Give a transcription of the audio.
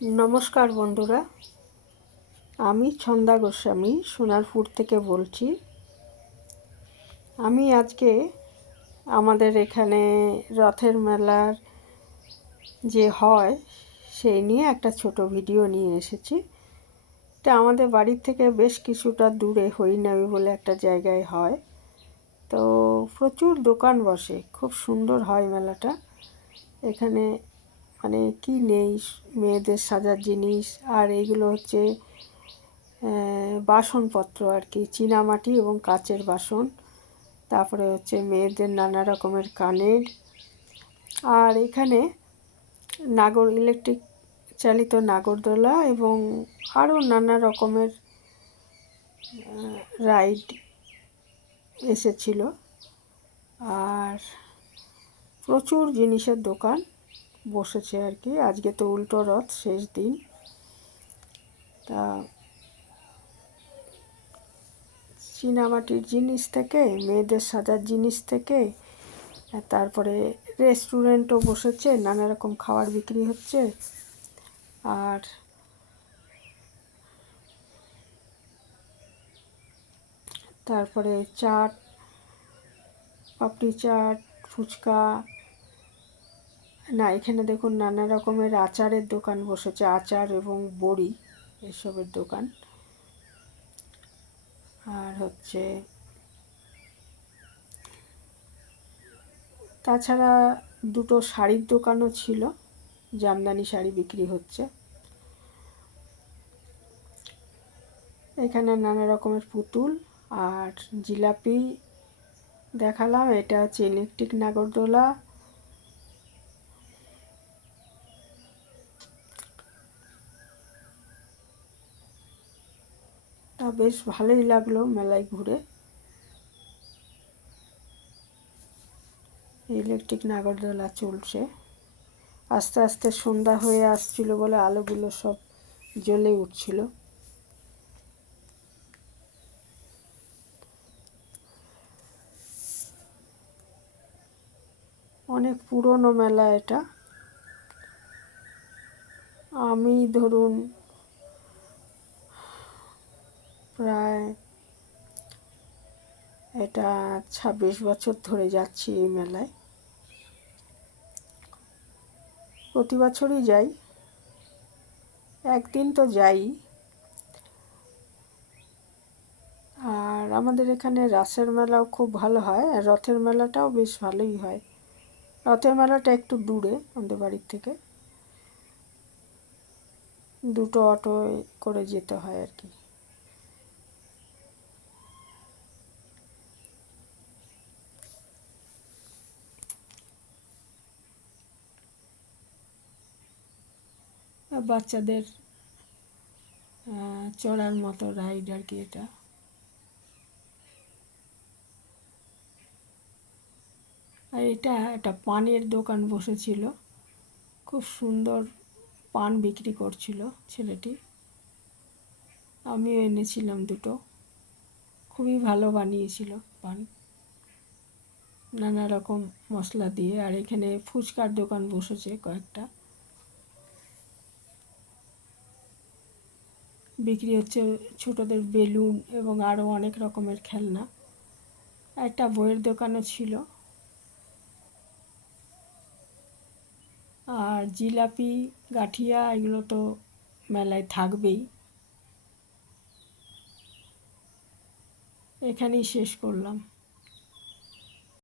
নমস্কার বন্ধুরা, আমি ছন্দা গোস্বামী সোনারপুর থেকে বলছি। আমি আজকে আমাদের এখানে রথের মেলার যে হয় সেই নিয়ে একটা ছোট ভিডিও নিয়ে এসেছি। এটা আমাদের বাড়ির থেকে বেশ কিছুটা দূরে হরিনাবি বলে একটা জায়গায় হয়। তো প্রচুর দোকান বসে, খুব সুন্দর হয় মেলাটা। এখানে মানে কি নেই, মেয়েদের সাজার জিনিস, আর এইগুলো হচ্ছে বাসনপত্র আর কি, চীনামাটি এবং কাচের বাসন। তারপরে হচ্ছে মেয়েদের নানা রকমের কানের। আর এখানে ইলেকট্রিক চালিত নাগরদোলা এবং আরও নানা রকমের রাইড এসেছিল। আর প্রচুর জিনিসের দোকান বসেছে আর কি। আজকে তো উল্টো রথ, শেষ দিন। তা চীনামাটির জিনিস থেকে, মেয়েদের সাজার জিনিস থেকে, তারপরে রেস্টুরেন্টও বসেছে, নানা রকম খাবার বিক্রি হচ্ছে। আর তারপরে চাট, পাপড়ি চাট, ফুচকা, না এখানে দেখুন নানা রকমের আচারের দোকান বসেছে, আচার এবং বড়ি এসবের দোকান। আর হচ্ছে তাছাড়া দুটো শাড়ির দোকানও ছিল, জামদানি শাড়ি বিক্রি হচ্ছে। এখানে নানা রকমের পুতুল আর জিলাপি দেখালাম। এটা হচ্ছে ইলেকট্রিক নাগরদোলা। তা বেশ ভালোই লাগলো মেলায় ঘুরে। ইলেকট্রিক নাগরদোলা চলছে। আস্তে আস্তে সন্ধ্যা হয়ে আসছিল বলে আলোগুলো সব জ্বলে উঠছিল। অনেক পুরনো মেলা এটা। আমি ধরুন প্রায় এটা 26 বছর ধরে যাচ্ছি এই মেলায়। প্রতি বছরই যাই, একদিন তো যাই। আর আমাদের এখানে রাসের মেলাও খুব ভালো হয়, আর রথের মেলাটাও বেশ ভালোই হয়। রথের মেলাটা একটু দূরে আমাদের বাড়ির থেকে, দুটো অটো করে যেতে হয় আর কি। বাচ্চাদের চড়ার মতো রাইড আর কি এটা। আর এটা একটা পানের দোকান বসেছিল, খুব সুন্দর পান বিক্রি করছিল ছেলেটি। আমিও এনেছিলাম দুটো, খুবই ভালো বানিয়েছিল পান, নানা রকম মশলা দিয়ে। আর এখানে ফুচকার দোকান বসেছে কয়েকটা, বিক্রি হচ্ছে ছোটদের বেলুন এবং আরও অনেক রকমের খেলনা। একটা বইয়ের দোকানও ছিল। আর জিলাপি, গাঠিয়া এগুলো তো মেলায় থাকবেই। এখানেই শেষ করলাম।